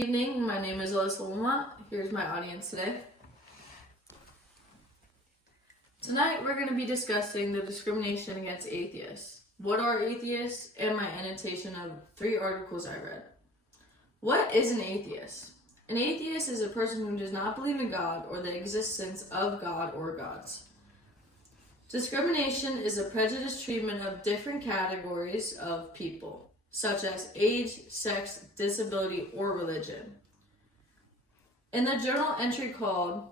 Good evening, my name is Alyssa. Here's my audience today. Tonight we're going to be discussing the discrimination against atheists. What are atheists? And my annotation of 3 articles I read. What is an atheist? An atheist is a person who does not believe in God or the existence of God or gods. Discrimination is a prejudiced treatment of different categories of people, such as age, sex, disability, or religion. In the journal entry called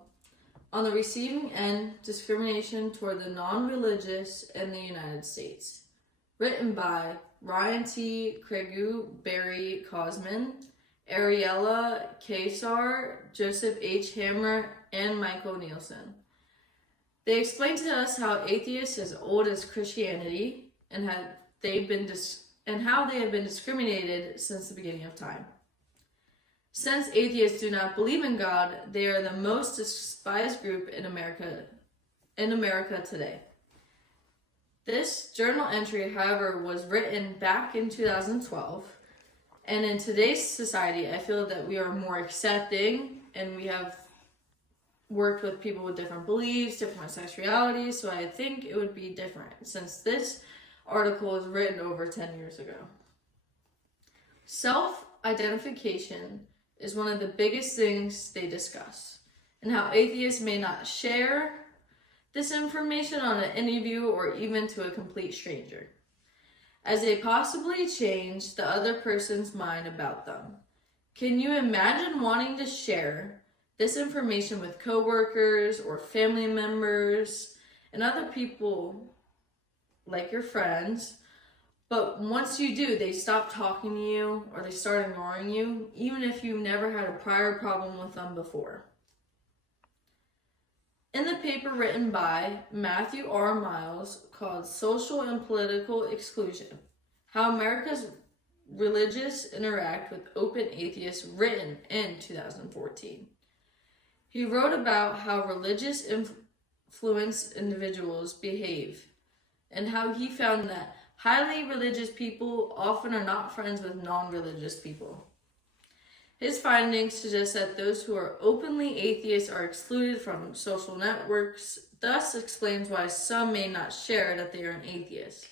"On the Receiving End, Discrimination Toward the Non-Religious in the United States," written by Ryan T. Craigu, Barry Cosman, Ariella Kesar, Joseph H. Hammer, and Michael Nielsen. They explain to us how atheists as old as Christianity and how they have been discriminated since the beginning of time. Since atheists do not believe in God, they are the most despised group in America today. This journal entry, however, was written back in 2012, and in today's society, I feel that we are more accepting, and we have worked with people with different beliefs, different sexualities, so I think it would be different since this article was written over 10 years ago. Self-identification is one of the biggest things they discuss, and how atheists may not share this information on an interview or even to a complete stranger, as they possibly change the other person's mind about them. Can you imagine wanting to share this information with coworkers or family members and other people like your friends, but once you do, they stop talking to you or they start ignoring you, even if you never had a prior problem with them before? In the paper written by Matthew R. Miles called "Social and Political Exclusion: How America's Religious Interact with Open Atheists," written in 2014. He wrote about how religious influenced individuals behave, and how he found that highly religious people often are not friends with non-religious people. His findings suggest that those who are openly atheists are excluded from social networks, thus explains why some may not share that they are an atheist.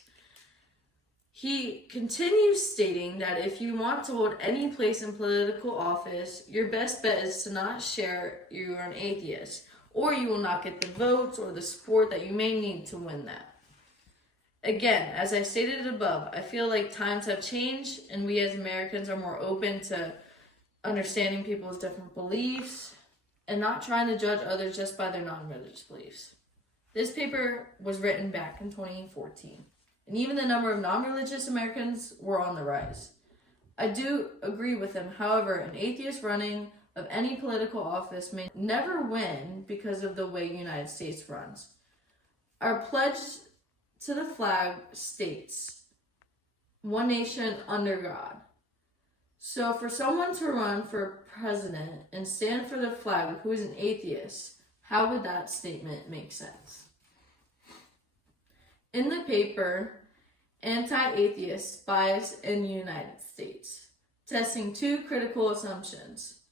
He continues stating that if you want to hold any place in political office, your best bet is to not share you are an atheist, or you will not get the votes or the support that you may need to win that. Again, as I stated above, I feel like times have changed and we as Americans are more open to understanding people's different beliefs and not trying to judge others just by their non-religious beliefs. This paper was written back in 2014, and even the number of non-religious Americans were on the rise. I do agree with him. However, an atheist running of any political office may never win because of the way the United States runs. Our pledge to the flag states, "One nation under God." So for someone to run for president and stand for the flag who is an atheist, how would that statement make sense? In the paper, "Anti-Atheist Bias in the United States, Testing 2 Critical Assumptions,"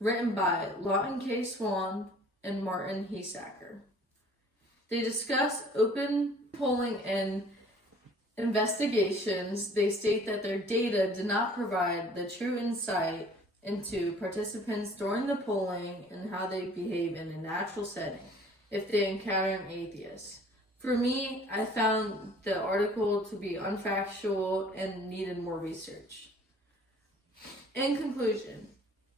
written by Lawton K. Swan and Martin Heisacker. They discuss open polling and investigations. They state that their data did not provide the true insight into participants during the polling and how they behave in a natural setting if they encounter an atheist. For me, I found the article to be unfactual and needed more research. In conclusion,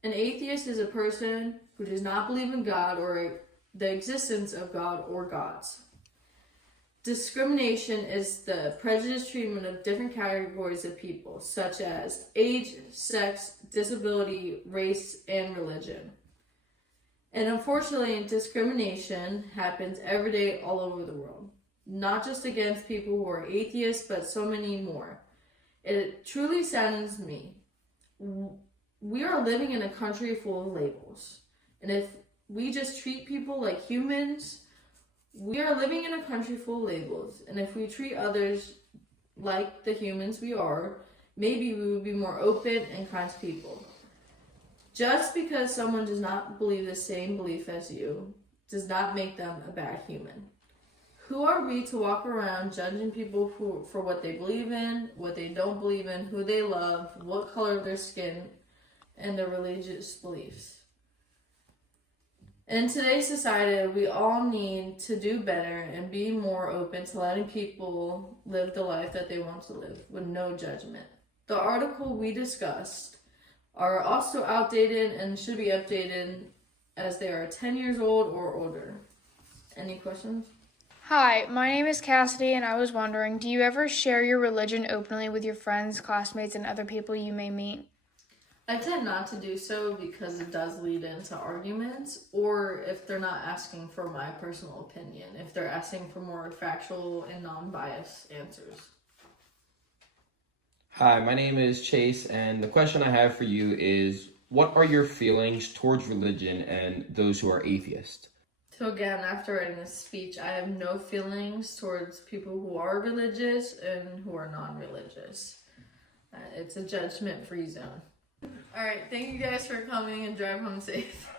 an atheist is a person who does not believe in God or the existence of God or gods. Discrimination is the prejudiced treatment of different categories of people, such as age, sex, disability, race, and religion. And unfortunately, discrimination happens every day all over the world. Not just against people who are atheists, but so many more. It truly saddens me. We are living in a country full of labels. And if we just treat people like humans, we are living in a country full of labels. And if we treat others like the humans we are, maybe we would be more open and kind to people. Just because someone does not believe the same belief as you does not make them a bad human. Who are we to walk around judging people for what they believe in, what they don't believe in, who they love, what color of their skin, and their religious beliefs? In today's society, we all need to do better and be more open to letting people live the life that they want to live with no judgment. The article we discussed are also outdated and should be updated as they are 10 years old or older. Any questions? Hi, my name is Cassidy, and I was wondering, do you ever share your religion openly with your friends, classmates, and other people you may meet? I tend not to do so because it does lead into arguments, or if they're not asking for my personal opinion, if they're asking for more factual and non-biased answers. Hi, my name is Chase, and the question I have for you is, what are your feelings towards religion and those who are atheists? So again, after writing this speech, I have no feelings towards people who are religious and who are non-religious. It's a judgment-free zone. All right, thank you guys for coming, and drive home safe.